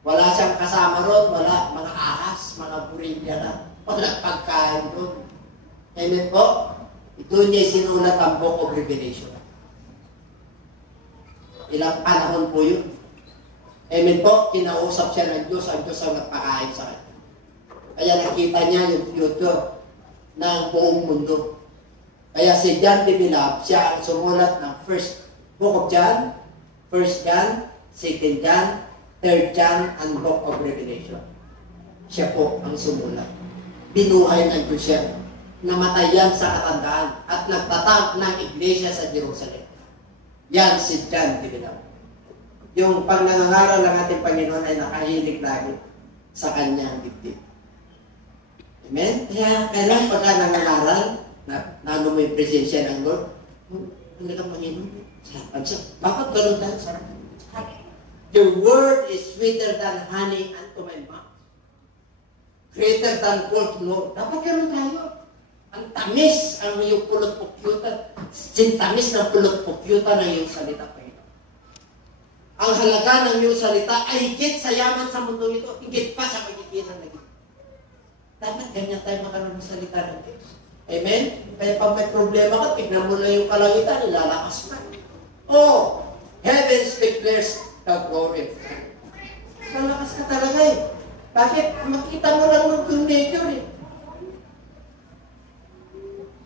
Wala siyang kasama ron, wala mga ahas, mga burilya na. Wala pagkain doon. Amen po? Doon niya sinulat ang Book of Revelation. Ilang panahon po yun. Amen po? Kinausap siya ng Diyos, ang Diyos ang nagpakain sa kanya. Kaya nakita niya yung future ng buong mundo. Kaya si John Ditilap, siya ang sumulat ng first Book of John, 1 John, 2 John, 3 John and Book of Revelation. Siya po ang sumulat. Binuhay ng Diyos siya. Namatay yan sa katandaan at nagtatag ng iglesia sa Jerusalem. Yan si John Dibilang. Yung pag nangangaral ng ating Panginoon ay nakahilig lagi sa kanyang dibdib. Amen? Kaya kailan pagka nangangaral, nano mo yung presensya ng Lord, ano ka Panginoon? Bakit gano'n tayo? Your word is sweeter than honey unto my mouth. Greater than gold, Lord. Dapat gano'n tayo. Ang tamis ang iyong pulot-pukyutan. Sintamis ng pulot-pukyutan ng iyong salita, Panginoon. Ang halaga ng iyong salita ay higit sa yaman sa mundo ito, higit pa sa pagkikinan ng Diyos. Dapat ganyan tayo makaroon ng salita ng Diyos. Amen? Kaya pag may problema ka, tignan mo na yung kalangitan, ilalakas mo. Oh, heaven declares the glory. Malakas ka talaga eh. Bakit? Makita mo lang yung nature eh.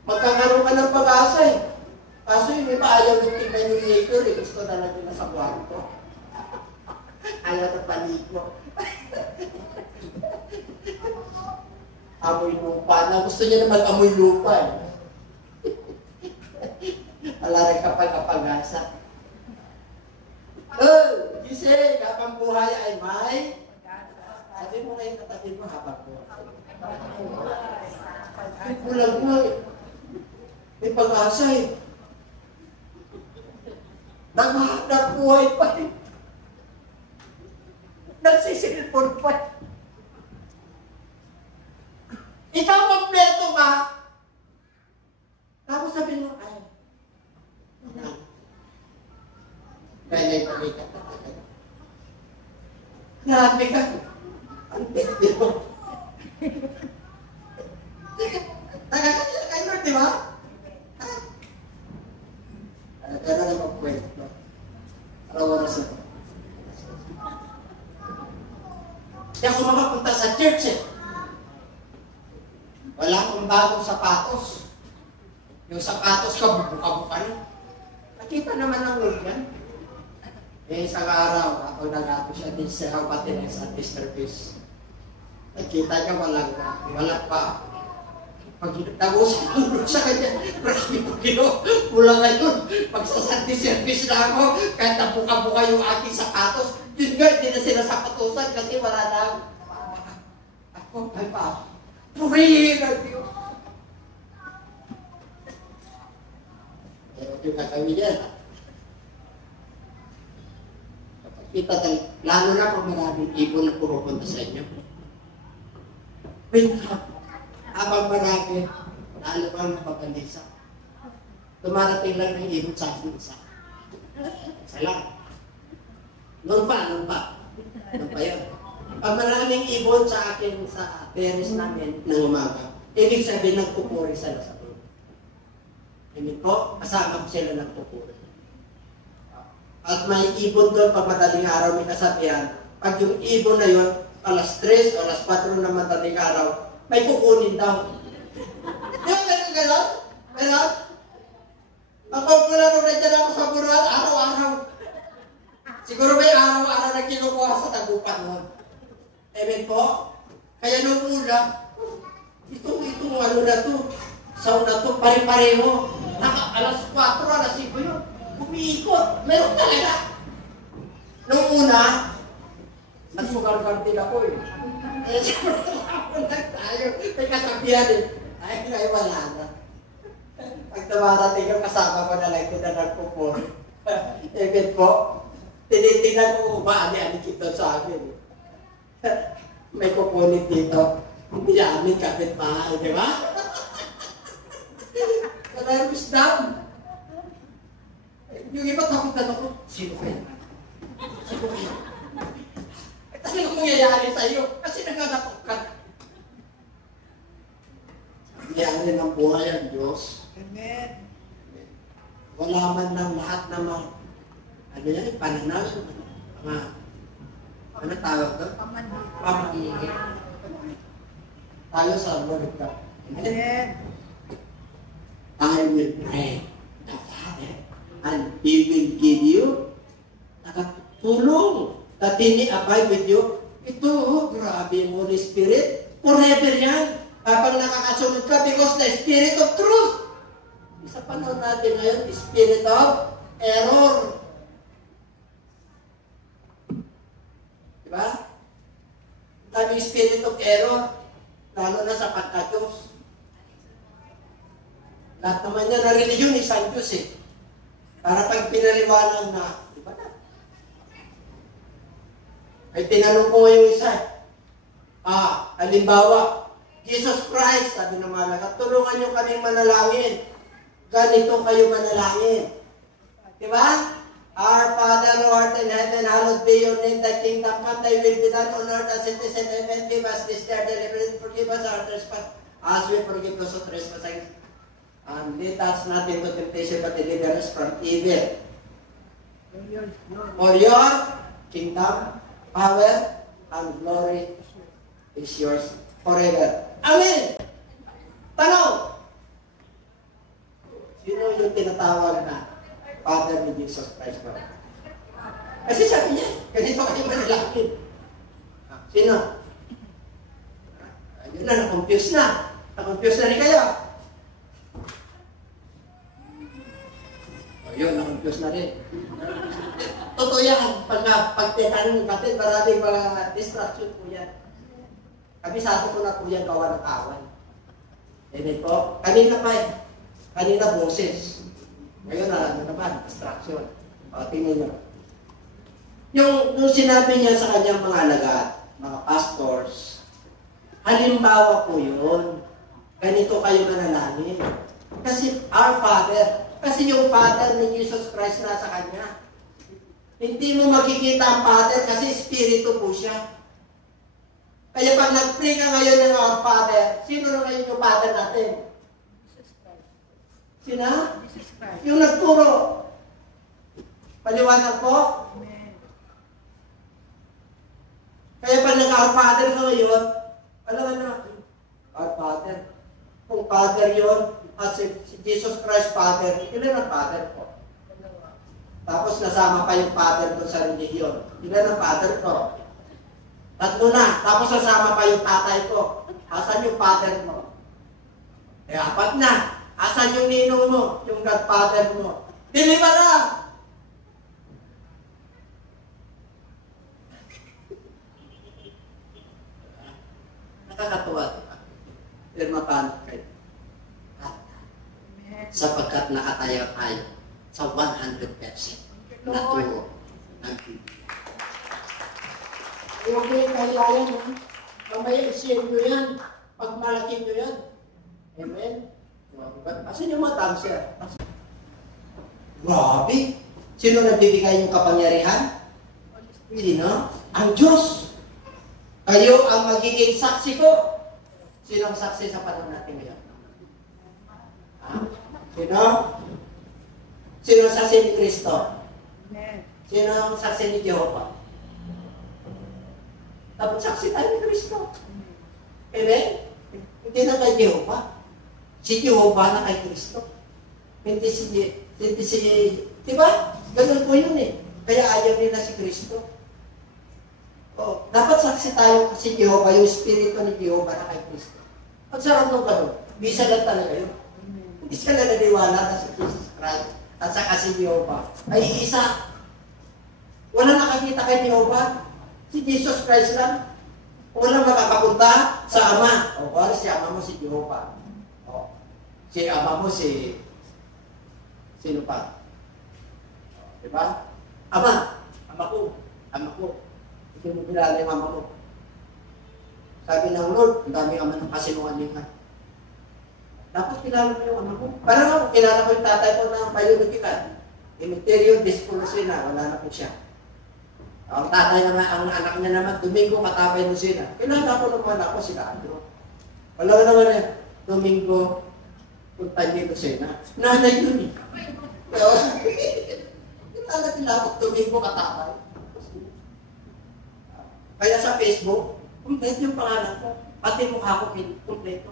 Magkakaroon ka ng pag-asa eh. Kaso yung iba ayaw yung tingnan yung nature eh. Gusto na lang nila sa kwarto. Ayaw na paliko. Amoy lupa na. Gusto niya na mag-amoy lupa eh. Wala rin kapag kapag-asa. Oh, gising, kapang buhay ay may. Sabi mo ngayon katabi mo habang buhay. Kulang mo eh. May pag-asa eh. Naghahanap buhay pa eh. Nagsisilpon pa eh. Ikaw kompleto ka. Tapos sabihin mo, ay, Kaya ka. Grabe ka. Ang pwede mo. Nagkakasya kayo, di ba? Gano'n na magkwento. Araw-araw sa ito. Hindi ako makapunta sa church eh. Wala akong bagong sapatos. Yung sapatos ko, buka-buka na. Nakita naman ng Lord yan. Eh, isang araw, ako nagato siya din sa kapatid ng Sunday service. Nakita niya walang pa. Pag nag-usap ko sa kanya, marami ko mula ngayon. Pag sa Sunday service na ako, kahit nabuka-buka yung aking sapatos, yun nga, hindi na sila sapatusan kasi wala na. Ako, ay pa. Purihin ang Diyos. Pero yung kakawin niya, kita tayo, lalo na kung maraming ibon na pumupunta sa inyo. Wait up. Habang marami, lalo kang napabalisa. Tumarating lang ng ibon sa akin isa. Isa lang. Noon pa yun. Pag maraming ibon sa akin sa terrace namin ng umaga, ibig sabihin nagpupuri sila sa tulog. Hindi po, kasama ko sila nagpupuri. At may ibon doon pag madaling araw may kasabihan. Pag yung ibon na yun, alas 3 o alas 4 na madaling araw, may kukunin daw. Yung gano'n? Meron? Ako mula nung nandiyan ako sa buruan, araw-araw. Siguro may araw-araw na kinukuha sa tagupan nun. Amen po? Kaya nung una, itong ano na to, sound na to, pare-pareho. Alas 4, alas 5 yun. Umiikot. Meron talaga. Nung una, nagsugar-gar din ako eh. Kaya siguro nakapunag tayo. May kasabihan eh. Ay, wala na. Pag tumarating yung kasama ko na lang ito na nagpupuri. Amen po. Tinitingnan ko ba ani-ani kita sa akin. May kukunin dito. Hindi amin kapit-bahay, di ba? Nervous down. Yung iba takot na ako, sino kaya? Sino kaya? Talaga mangyayari sa'yo kasi nagkakatok ka. Nangyayari ng buhay ang Diyos. Amen. Wala man ng lahat na ano yan, pananaw, ano tawag doon? Pamanhihit. Tayo sa Lord ka. Amen. I will pray the Father and He will give you nakatulong. that He may abide with you. Ito, grabe yung Holy Spirit. Forever yan. Habang nakakasunod ka because the Spirit of truth. Sa panahon natin ngayon, Spirit of error. Diba? Sabi Spirit of error, lalo na sa pagka-Diyos. Lahat naman yan na religion, isang Diyos eh. Para pag pinaliwanag na, diba na? Ay tinanong ko yung isa. Halimbawa, Jesus Christ, sabi ng malaga, tulungan nyo kaming manalangin. Ganito kayo manalangin. Diba? Our Father who art in heaven, hallowed be your name, thy kingdom come, thy will be done on earth as it is in heaven. Give us this day our daily bread, forgive us our trespass, as we forgive those who trespass. And lead us not into temptation, but deliver us from evil. For your kingdom, power, and glory is yours forever. Amen! Tanong! Sino yung tinatawag na Father ni Jesus Christ? Kasi sabi niya, ganito kayo manalangin. Sino? Ayun na, na-confuse na. Na-confuse na rin kayo. Ayun, na-confuse na rin. Totoo yan. Pag tinatanong natin, maraming mga distraction po yan. Kabisado ko na po yan gawa ng kawan. Dinig po? Kanina pa eh. Kanina boses. Ngayon na naman, distraction. Tingnan nyo. Yung sinabi niya sa kanyang mga alagad, mga pastors, halimbawa po yun. Ganito kayo manalangin. Kasi our Father, kasi yung Father ni Jesus Christ nasa kanya. Hindi mo makikita ang Father kasi Espiritu po siya. Kaya pag nag-pray ka ngayon ng our Father, sino na ngayon yung Father natin? Jesus Christ. Sino? Jesus Christ. Yung nagturo. Paliwanag po? Amen. Kaya pag nag-our Father ka ngayon, alam na, our Father. Kung Father yun, at si Jesus Christ Father, ilan ang Father po? Tapos nasama pa yung Father doon sa religion. Ilan ang Father ko? Tatlo na. Tapos nasama pa yung tatay ko. Asan yung Father mo? Apat na. Asan yung ninong mo? Yung godfather mo? Dilima na! Nakakatuwa diba? Pero mapano kayo? Sapagkat nakatayo tayo sa 100% na turo ng Biblia. Huwag ko yung kahilayan, ha? Mamaya i-share nyo yan. Pag malaki nyo yan. Amen? Asan yung mga cancer? Grabe! Sino nagbibigay yung kapangyarihan? Sino? Ang Diyos! Kayo ang magiging saksi ko. Sino ang saksi sa panahon natin ngayon? Ha? Sino? Sino ang saksi ni Kristo? Sino ang saksi ni Jehovah? Dapat saksi tayo ni Kristo. Amen? Hindi na kay Jehovah. Si Jehovah na kay Kristo. Hindi si, diba? Ganun po yun eh. Kaya ayaw nila si Kristo. Oh, dapat saksi tayo si Jehovah, yung Espiritu ni Jehovah na kay Kristo. Ang sarap nung ganun. Bisa lang talaga yun. Hindi sila naniwala na si Jesus Christ at saka si Jehovah ay isa. Wala nakakita kay Jehovah. Si Jesus Christ lang. Walang makakapunta sa Ama. O, kung si Ama mo si Jehovah. O, si Ama mo si... Sino pa? O, diba? Ama. Ama ko. Ama ko. Hindi mo kilala yung Ama mo. Sabi ng Lord, ang dami Ama ng kasinungalingan. Dapat kilala mo yung Ama ko. Parang kilala ko yung tatay ko ng biological. Imiterio Disculcina. Wala na po siya. Ang tatay naman, ang anak niya naman, Domingo Katabay Lucena. Kilala ko naman ako sila Andrew. Wala naman eh, Domingo Katabay Lucena. Nanay yun eh. Kilala ko Domingo Katabay. Kaya sa Facebook, complete yung pangalan ko. Pati mukha ko, kompleto.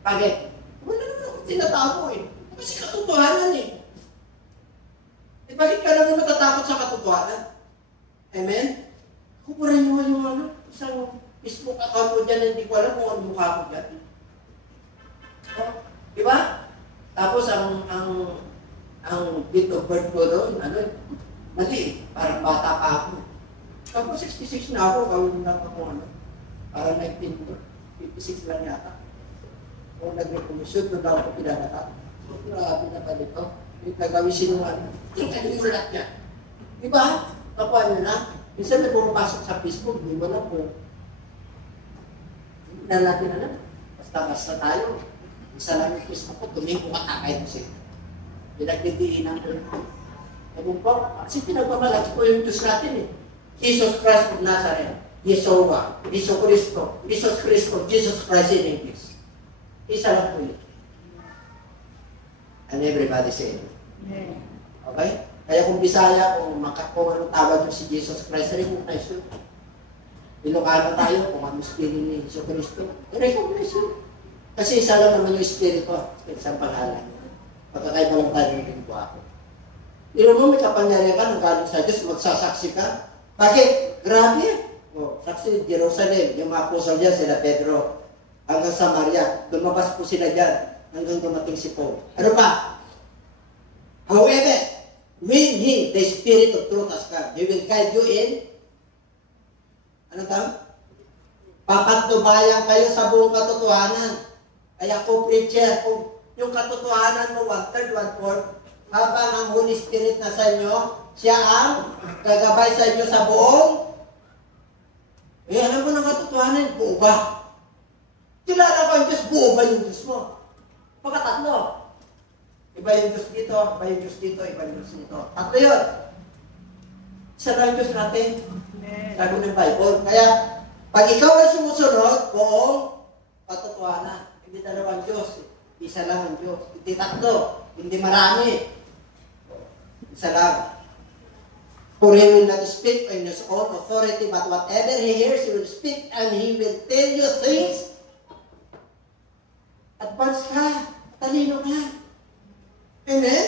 Bakit? Wala naman ako tinatago eh. Kasi katotohanan eh. Bakit ka naman matatakot sa katotohanan? Amen? Kukurin mo yung isang Facebook account mo dyan, hindi ko alam kung ano mukha ko dyan. Oh, di ba? Tapos ang date of birth ko doon, mali, parang bata pa ako. Tapos 66 na ako, gawin lang ako parang 56 lang yata. Kung nag-revolution, doon ako pinanata. So, grabe na pa dito. Yung nagawin sinungan. Yung kanimulat niya. Di ba? Kapwa nyo na. Minsan na pumapasok sa Facebook, di ba lang po. Hindi na natin alam. Basta-basta tayo. Isa lang yung Facebook ko, tumingin ko matakay mo siya. Pinagdidiinan ko. Ewan po, kasi pinagpamalaki ko yung Diyos natin eh. Jesus Christ of Nazareth. Yeshua. Jesus Cristo. Jesus Cristo. Jesus Christ in English. Isa lang po yun. And everybody say it. Okay? Kaya kung Bisaya, kung anong tawag yung si Jesus Christ, recognize yun. Ilocano tayo, kung ano spirit ni Jesus Cristo, recognize yun. Kasi isa lang naman yung spirit ko, isang pangalan. Pagkakaiba lang tayo ng lingwa ko. Pero mo may kapangyarihan ka, nang galing sa Diyos, magsasaksi ka. Bakit? Grabe. Saksi, Jerusalem, yung mga apostle dyan, sila Pedro, hanggang Samaria, lumabas po sila dyan, hanggang dumating si Paul. Ano pa? However, when He, the Spirit of Truth has come, He will guide you in, ano tawag? Papatubayan kayo sa buong katotohanan. Kaya kung preacher, kung yung katotohanan mo, 1/3, 1/4, habang ang Holy Spirit na sa inyo, siya ang gagabay sa inyo sa buong. Alam mo ng katotohanan, buo ba? Kilala ko ang Diyos, buo ba yung Diyos mo? Pagkatatlo. Iba yung Diyos dito, iba yung Diyos dito, iba yung Diyos dito. Tatlo yun. Isa lang yung Diyos natin. Sabi ng Bible. Kaya, pag ikaw ay sumusunod, buong katotohanan. Hindi dalawang Diyos. Isa lang ang Diyos. Hindi tatlo. Hindi marami. Isa lang. For He will not speak in His own authority, but whatever He hears, He will speak, and He will tell you things. Advance ka. Talino ka. Amen?